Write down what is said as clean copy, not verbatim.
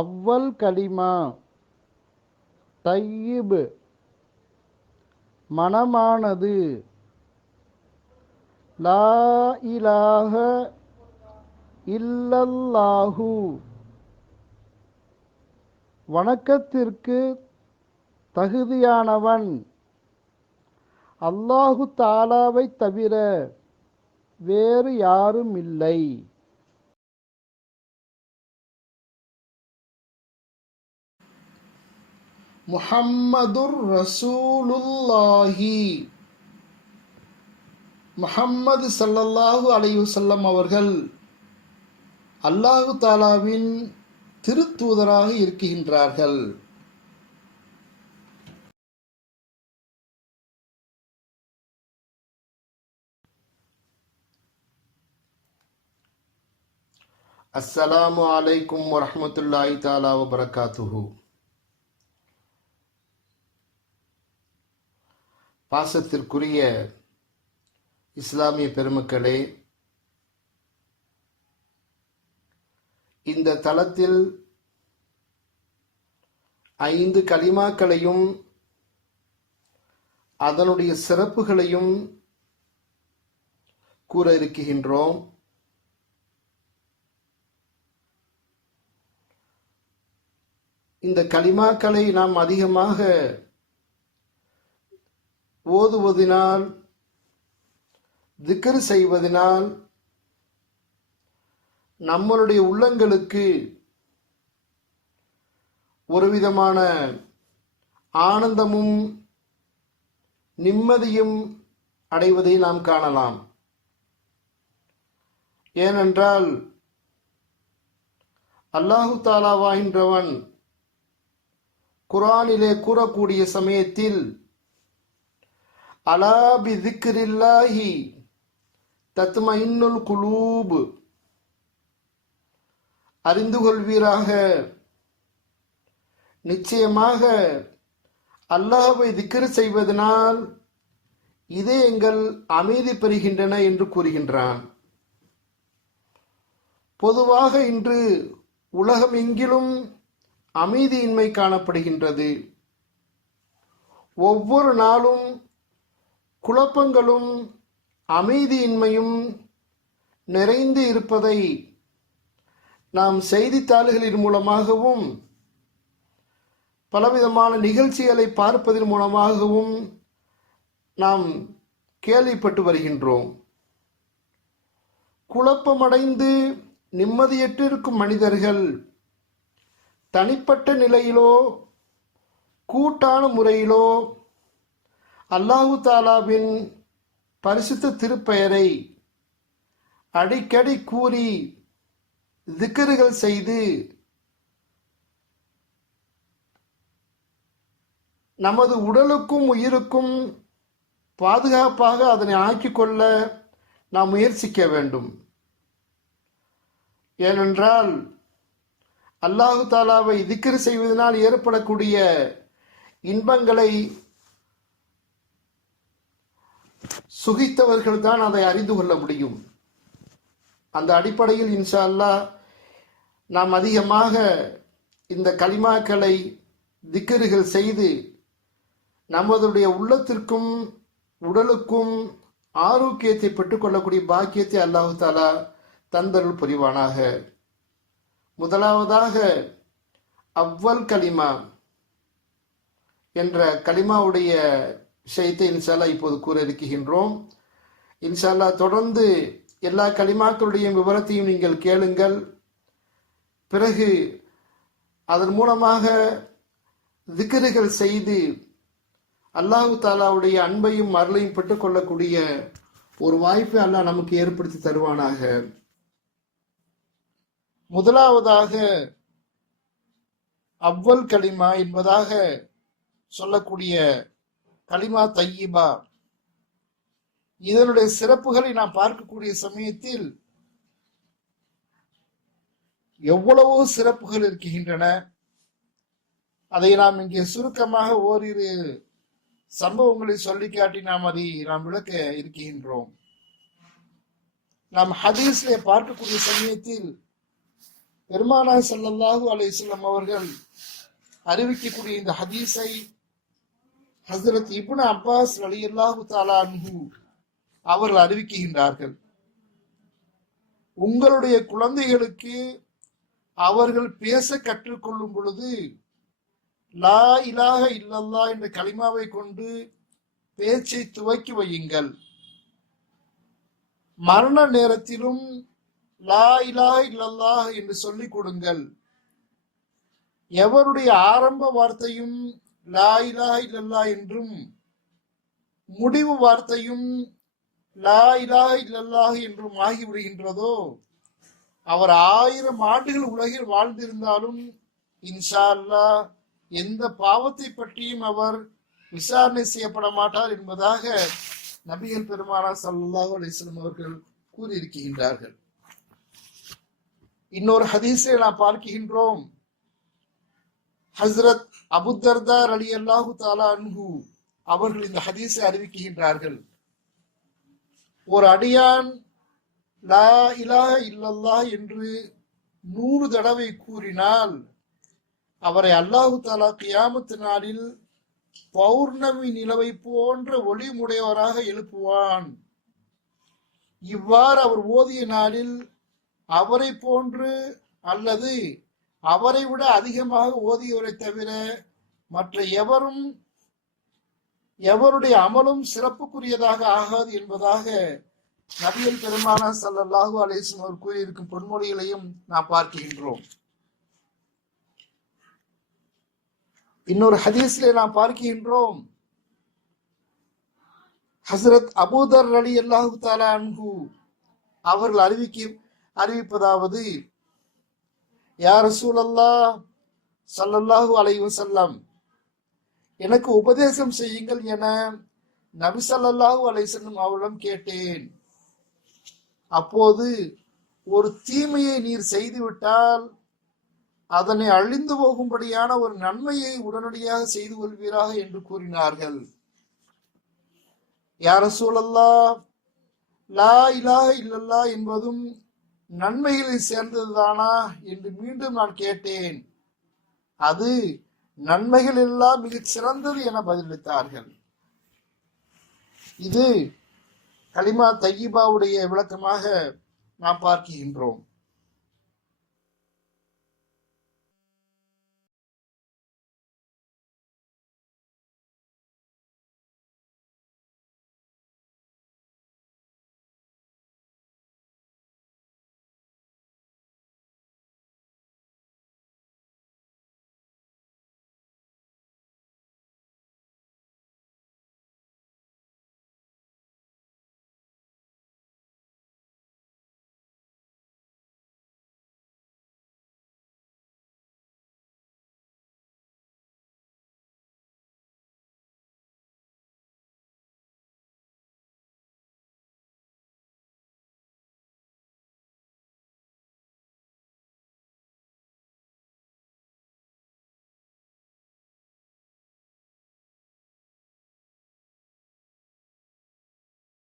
அவ்வல் கலிமா தையிப் மனமானது, லா இலாஹ இல்லல்லாஹு வணக்கத்திற்கு தகுதியானவன் அல்லாஹு தாலாவை தவிர வேறு யாரும் இல்லை. முஹம்மதுர் ரசூலுல்லாஹி முஹம்மது ஸல்லல்லாஹு அலைஹி வஸல்லம் அவர்கள் அல்லாஹு தாலாவின் திருத்தூதராக இருக்கின்றார்கள். அஸ்ஸலாமு அலைக்கும் வரஹ்மத்துல்லாஹி தஆலா வபரகாத்துஹு. பாசத்திற்குரிய இஸ்லாமிய பெருமக்களே, இந்த தளத்தில் 5 கலிமாக்களையும் அதனுடைய சிறப்புகளையும் கூற இருக்கின்றோம். இந்த கலிமாக்களை நாம் அதிகமாக ஓதுவதினால், திக்ர் செய்வதனால் நம்மளுடைய உள்ளங்களுக்கு ஒரு விதமான ஆனந்தமும் நிம்மதியும் அடைவதை நாம் காணலாம். ஏனென்றால் அல்லாஹு தாலாவாகின்றவன் குர்ஆனிலே கூறக்கூடிய சமயத்தில் அலா பி திக்ரில்லாஹி தத்மஇன்னுல் குலூப், அறிந்து கொள்வீராக, நிச்சயமாக அல்லாஹ்வை திக்ர் செய்வதனால் இதயங்கள் அமைதி பெறுகின்றன என்று கூறுகின்றான். பொதுவாக இன்று உலகம் எங்கிலும் அமைதியின்மை காணப்படுகின்றது. ஒவ்வொரு நாளும் குழப்பங்களும் அமைதியின்மையும் நிறைந்து இருப்பதை நாம் செய்தித்தாள்களின் மூலமாகவும் பலவிதமான நிகழ்ச்சிகளை பார்ப்பதன் மூலமாகவும் நாம் கேள்விப்பட்டு வருகின்றோம். குழப்பமடைந்து நிம்மதியற்று இருக்கும் மனிதர்கள் தனிப்பட்ட நிலையிலோ கூட்டான முறையிலோ அல்லாஹு தாலாவின் பரிசுத்த திருப்பெயரை அடிக்கடி கூறி திக்ருகள் செய்து நமது உடலுக்கும் உயிருக்கும் பாதுகாப்பாக அதனை ஆக்கிக்கொள்ள நாம் முயற்சிக்க வேண்டும். ஏனென்றால் அல்லாஹு தாலாவை திக்ர் செய்வதனால் ஏற்படக்கூடிய இன்பங்களை சுகித்தவர்கள் தான் அதை அறிந்து கொள்ள முடியும். அந்த அடிப்படையில் இன்ஷா அல்லாஹ் நாம் அதிகமாக இந்த கலிமாக்களை திக்ருகள் செய்து நமதுடைய உள்ளத்திற்கும் உடலுக்கும் ஆரோக்கியத்தை பெற்றுக்கொள்ளக்கூடிய பாக்கியத்தை அல்லாஹு தாலா தந்தருள் புரிவானாக. முதலாவதாக அவ்வல் கலிமா என்ற கலிமாவுடைய விஷயத்தை இன்ஷா அல்லாஹ் இப்போது கூற இருக்கின்றோம். இன்ஷா அல்லாஹ் தொடர்ந்து எல்லா கலிமாக்களுடைய விவரத்தையும் நீங்கள் கேளுங்கள். பிறகு அதன் மூலமாக திக்ருகள் செய்து அல்லாஹு தாலாவுடைய அன்பையும் அருளையும் பெற்றுக்கொள்ளக்கூடிய ஒரு வாய்ப்பை அல்லாஹ் நமக்கு ஏற்படுத்தி தருவானாக. முதலாவதாக அவ்வல் கலிமா என்பதாக சொல்லக்கூடிய கலிமா தையிபா, இதனுடைய சிறப்புகளை நாம் பார்க்கக்கூடிய சமயத்தில் எவ்வளவோ சிறப்புகள் இருக்கின்றன. அதை நாம் இங்கே சுருக்கமாக ஓரிரு சம்பவங்களை சொல்லி காட்டி நாம் விளக்க இருக்கின்றோம். நாம் ஹதீஸ்ல பார்க்கக்கூடிய சமயத்தில் பெருமானார் ஸல்லல்லாஹு அலைஹி வஸல்லம் அவர்கள் அறிவிக்கக்கூடிய இந்த ஹதீஸை ஹஸ்ரத் இப்னு அப்பாஸ் ரலியல்லாஹு தஆலா அன்ஹு அவர்கள் அறிவிக்கின்றார்கள். உங்களுடைய குழந்தைகளுக்கு அவர்கள் பேச கற்றுக்கொள்ளும் பொழுது லா இலாஹ இல்லல்லாஹ் என்ற கலிமாவை கொண்டு பேச்சை துவக்கி வையுங்கள். மரண நேரத்திலும் லா இலாஹ இல்லல்லாஹ் என்று சொல்லிக் கொடுங்கள். எவருடைய ஆரம்ப வார்த்தையும் லா இலாஹ இல்லல்லாஹ் என்றும் முடிவு வார்த்தையும் லா இலாஹ இல்லல்லாஹ் என்றும் ஆகிவிடுகின்றதோ அவர் 1000 ஆண்டுகள் உலகில் வாழ்ந்திருந்தாலும் இன்ஷா அல்லாஹ் எந்த பாவத்தை பற்றியும் அவர் விசாரணை செய்யப்பட மாட்டார் என்பதாக நபிகள் பெருமானார் ஸல்லல்லாஹு அலைஹி வஸல்லம் அவர்கள் கூறியிருக்கின்றார்கள். இன்னொரு ஹதீஸை நாம் பார்க்கின்றோம். ஹஸ்ரத் அபூ தர்தா ரலியல்லாஹு தஆலா அன்ஹு அவர்கள் இந்த ஹதீஸை அறிவிக்கின்றார்கள். ஒரு அடியான் லா இலாஹ இல்லல்லாஹ் என்று 100 தடவை கூறினால் அவரை அல்லாஹு தஆலா கியாமத் நாளில் பௌர்ணமி நிலவை போன்ற ஒளிமுடையவராக எழுப்புவான். இவ்வாறு அவர் ஓதிய நாளில் அவரை போன்று அல்லது அவரை விட அதிகமாக ஓதியவரை தவிர மற்ற எவருடைய அமலும் சிறப்புக்குரியதாக ஆகாது என்பதாக நபிகள் பெருமானார் ஸல்லல்லாஹு அலைஹி வஸல்லம் அவர் கூறியிருக்கும் பொன்மொழிகளையும் நாம் பார்க்கின்றோம். இன்னொரு ஹதீஸிலே நாம் பார்க்கின்றோம். ஹஸ்ரத் அபூதர் ரலியல்லாஹு தஆலா அன்ஹு அவர்கள் அறிவிப்பதாவது, யா ரசூலல்லாஹ் ஸல்லல்லாஹு அலைஹி வஸல்லம், எனக்கு உபதேசம் செய்யுங்கள் என நபி ஸல்லல்லாஹு அலைஹி வஸல்லம் அவரிடம் கேட்டேன். அப்போது ஒரு தீமையை நீர் செய்துவிட்டால் அதனை அழிந்து போகும்படியான ஒரு நன்மையை உடனடியாக செய்து கொள்வீராக என்று கூறினார்கள். யா ரசூலல்லாஹ், லா இலாஹ இல்லல்லாஹ் என்பதும் நன்மைகளை சேர்ந்ததுதானா என்று மீண்டும் நான் கேட்டேன். அது நன்மைகள் எல்லாம் மிகச் சிறந்தது என பதிலளித்தார்கள். இது கலிமா தையிபாவுடைய விளக்கமாக நாம் பார்க்கின்றோம்.